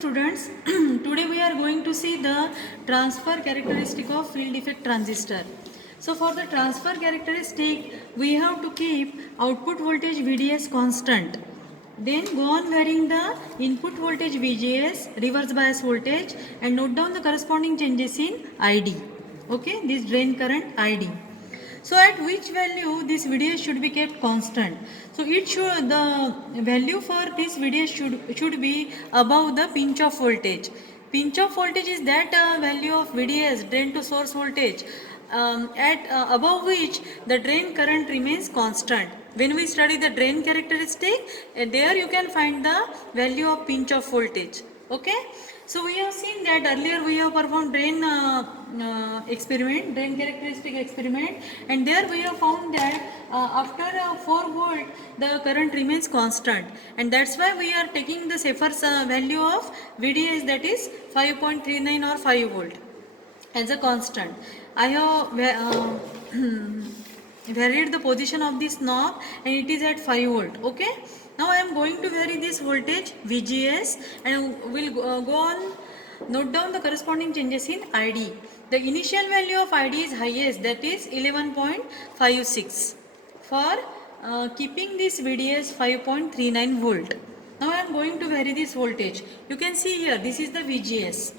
Students, today we are going to see the transfer characteristic of field effect transistor. So for the transfer characteristic, we have to keep output voltage VDS constant. Then go on varying the input voltage VGS, reverse bias voltage, and note down the corresponding changes in ID. Okay, this drain current ID. So at which value this VDS should be kept constant? So the value for this VDS should be above the pinch off voltage. Pinch off voltage is that value of VDS, drain to source voltage, at above which the drain current remains constant. When we study the drain characteristic, there you can find the value of pinch off voltage. Okay, so we have seen that earlier we have performed drain characteristic experiment, and there we have found that after 4 volt the current remains constant, and that's why we are taking the Schaeffer's value of VDS, that is 5.39 or 5 volt as a constant. I have varied the position of this knob and it is at 5 volt. Okay, now I am going to vary this voltage VGS and will go on note down the corresponding changes in ID. The initial value of ID is highest, that is 11.56 for keeping this VDS 5.39 volt. Now I am going to vary this voltage. You can see here, this is the VGS.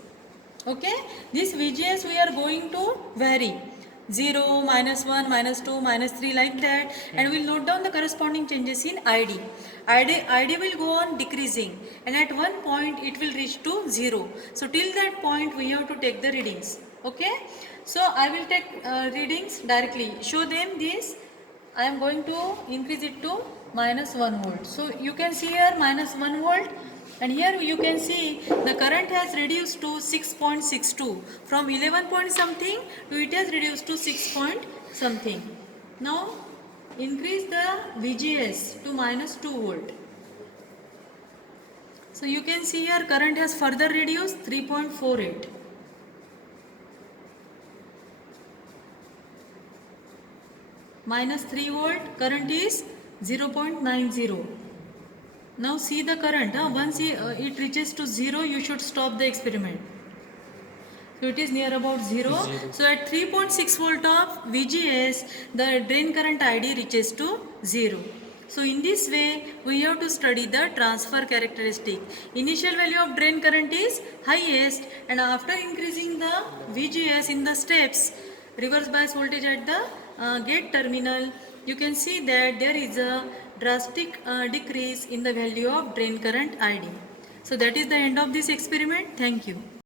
Okay, this VGS we are going to vary 0, -1, -2, -3 like that, and we'll note down the corresponding changes in ID. ID will go on decreasing, and at one point it will reach to 0. So till that point we have to take the readings. Okay, so I will take readings directly. Show them this. I am going to increase it to -1 volt. So you can see here -1 volt. And here you can see the current has reduced to 6.62 from 11 point something to it has reduced to 6 point something. Now increase the VGS to -2 volt. So you can see here current has further reduced 3.48. -3 volt, current is 0.90. Now see the current, once it reaches to 0, you should stop the experiment. So it is near about 0. So at 3.6 volt of VGS, the drain current ID reaches to 0. So in this way, we have to study the transfer characteristic. Initial value of drain current is highest, and after increasing the VGS in the steps, reverse bias voltage at the gate terminal, you can see that there is a drastic decrease in the value of drain current ID. So that is the end of this experiment. Thank you.